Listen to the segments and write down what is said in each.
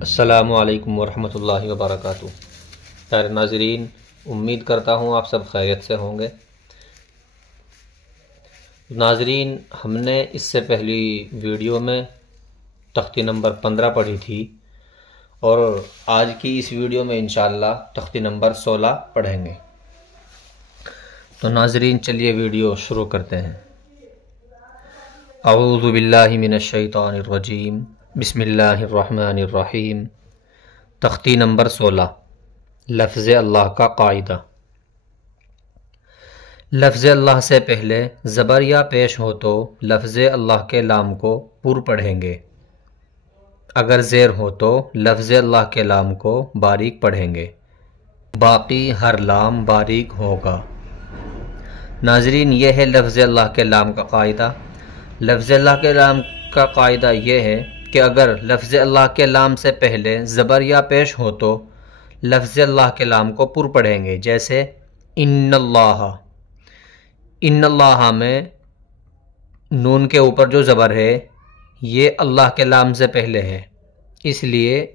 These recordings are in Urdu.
السلام علیکم ورحمۃ اللہ وبرکاتہ۔ پیارے ناظرین، امید کرتا ہوں آپ سب خیریت سے ہوں گے۔ ناظرین، ہم نے اس سے پہلی ویڈیو میں تختی نمبر 15 پڑھی تھی اور آج کی اس ویڈیو میں انشاءاللہ تختی نمبر 16 پڑھیں گے۔ تو ناظرین چلیے ویڈیو شروع کرتے ہیں۔ اعوذ باللہ من الشیطان الرجیم، بسم اللہ الرحمن الرحیم۔ تختی نمبر 16، لفظ اللہ کا قاعدہ۔ لفظ اللہ سے پہلے زبر یا پیش ہو تو لفظ اللہ کے لام کو پر پڑھیں گے، اگر زیر ہو تو لفظ اللہ کے لام کو باریک پڑھیں گے، باقی ہر لام باریک ہوگا۔ ناظرین، یہ ہے لفظ اللہ کے لام کا قاعدہ۔ لفظ اللہ کے لام کا قاعدہ یہ ہے کہ اگر لفظ اللہ کے لام سے پہلے زبر یا پیش ہو تو لفظ اللہ کے لام کو پر پڑھیں گے، جیسے ان اللہ۔ ان اللہ میں نون کے اوپر جو زبر ہے یہ اللہ کے لام سے پہلے ہے، اس لیے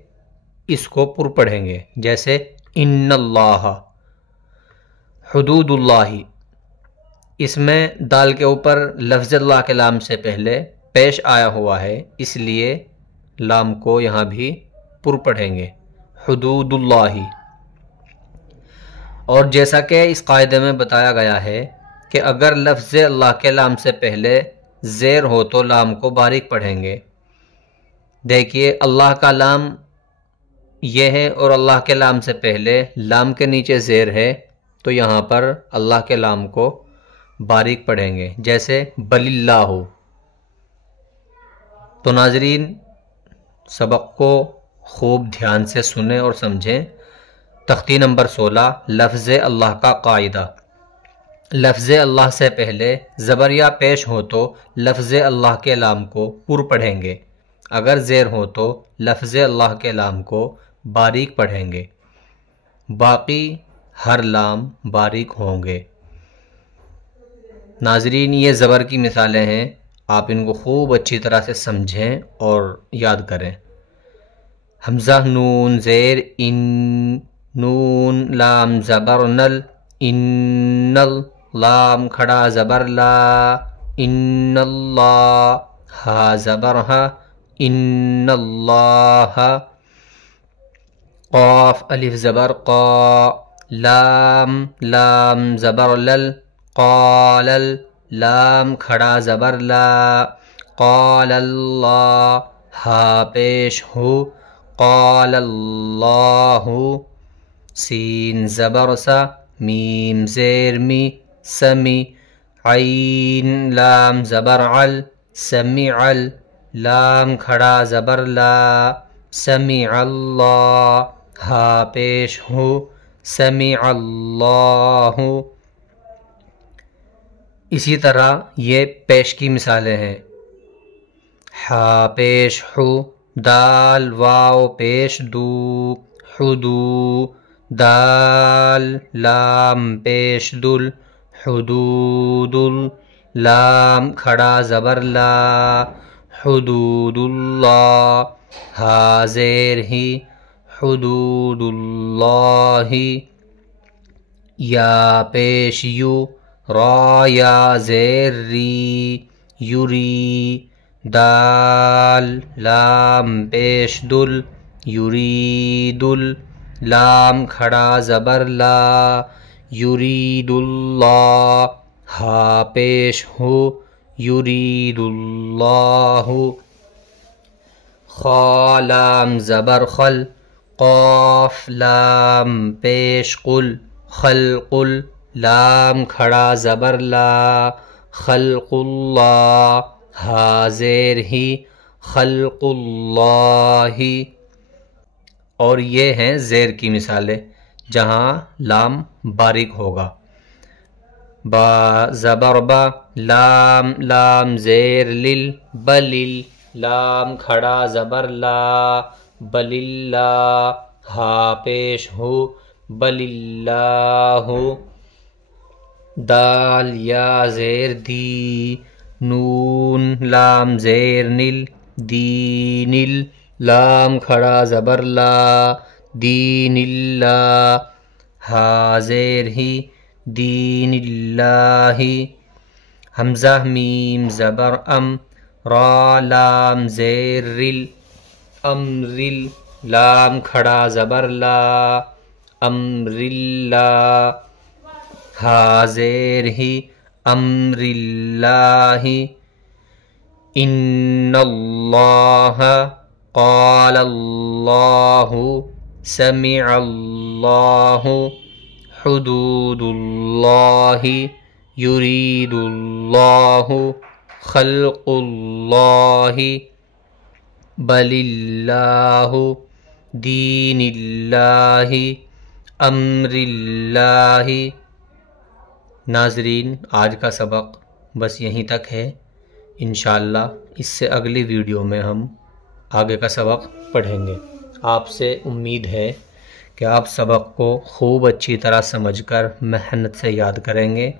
اس کو پر پڑھیں گے، جیسے ان اللہ۔ حدود اللہ، اس میں دال کے اوپر لفظ اللہ کے لام سے پہلے پیش آیا ہوا ہے، اس لیے لام کو یہاں بھی پر پڑھیں گے، حدود اللہ۔ اور جیسا کہ اس قاعدے میں بتایا گیا ہے کہ اگر لفظ اللہ کے لام سے پہلے زیر ہو تو لام کو باریک پڑھیں گے۔ دیکھیے، اللہ کا لام یہ ہے اور اللہ کے لام سے پہلے لام کے نیچے زیر ہے، تو یہاں پر اللہ کے لام کو باریک پڑھیں گے، جیسے بل اللہ۔ تو ناظرین، سبق کو خوب دھیان سے سنیں اور سمجھیں۔ تختی نمبر 16، لفظ اللہ کا قاعدہ۔ لفظ اللہ سے پہلے زبر یا پیش ہو تو لفظ اللہ کے لام کو پر پڑھیں گے، اگر زیر ہو تو لفظ اللہ کے لام کو باریک پڑھیں گے، باقی ہر لام باریک ہوں گے۔ ناظرین، یہ زبر کی مثالیں ہیں، آپ ان کو خوب اچھی طرح سے سمجھیں اور یاد کریں۔ حمزہ نون زیر ان، نون لام زبر نل، انل لام کھڑا زبر لا، ان اللہ ہا زبر ہا، ان اللہ۔ قاف الف زبر قا، لام لام زبر لل، قالل لام کھڑا زبر لا، قال اللہ ہا پیش ہو، قال اللہ۔ سین زبر سا، میم زیر می، سمی۔ عین لام زبر عل، سمعل لام کھڑا زبر لا، سمع اللہ ہا پیش ہو، سمع اللہ۔ اسی طرح یہ پیش کی مثالیں ہیں۔ ہا پیش ہو، دال واو پیش دو، حدو۔ دال لام پیش دل، حدود۔ لام کھڑا زبر لا، حدود اللہ۔ ہا زیر ہی، حدود اللہ۔ یا پیش یو، را یا زیر ری، یری۔ دال لام پیش دل، یرید۔ لام کھڑا زبر لا، یرید اللہ۔ ہا پیش ہو، یرید اللہ۔ خا لام زبر خل، قاف لام پیش قل، خلق لام کھڑا زبر لا، خلق اللہ۔ ہا زیر ہی، خلق اللہ۔ اور یہ ہیں زیر کی مثالیں جہاں لام باریک ہوگا۔ با زبر با، لام لام زیر لل، بلل لام کھڑا زبر لا، بل اللہ۔ ہا پیش ہو، بل اللہ۔ دال یا زیر دی، نون لام زیر نل، دینل لام کھڑا زبر لا، دین اللہ، ہا زیر ہی، دین اللہ، حمزہ میم زبر ام، را لام زیر رل، امرل، لام کھڑا زبر لا، امر اللہ، ہا زیر ہی، امر اللہ، ان اللہ، قال اللہ، سمع اللہ، حدود اللہ، یرید اللہ، خلق اللہ، بل اللہ، دین اللہ، امر اللہ۔ ناظرین، آج کا سبق بس یہیں تک ہے۔ انشاءاللہ اس سے اگلی ویڈیو میں ہم آگے کا سبق پڑھیں گے۔ آپ سے امید ہے کہ آپ سبق کو خوب اچھی طرح سمجھ کر محنت سے یاد کریں گے،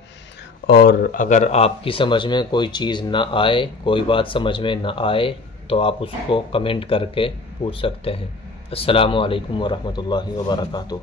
اور اگر آپ کی سمجھ میں کوئی چیز نہ آئے، کوئی بات سمجھ میں نہ آئے، تو آپ اس کو کمنٹ کر کے پوچھ سکتے ہیں۔ السلام علیکم ورحمۃ اللہ وبرکاتہ۔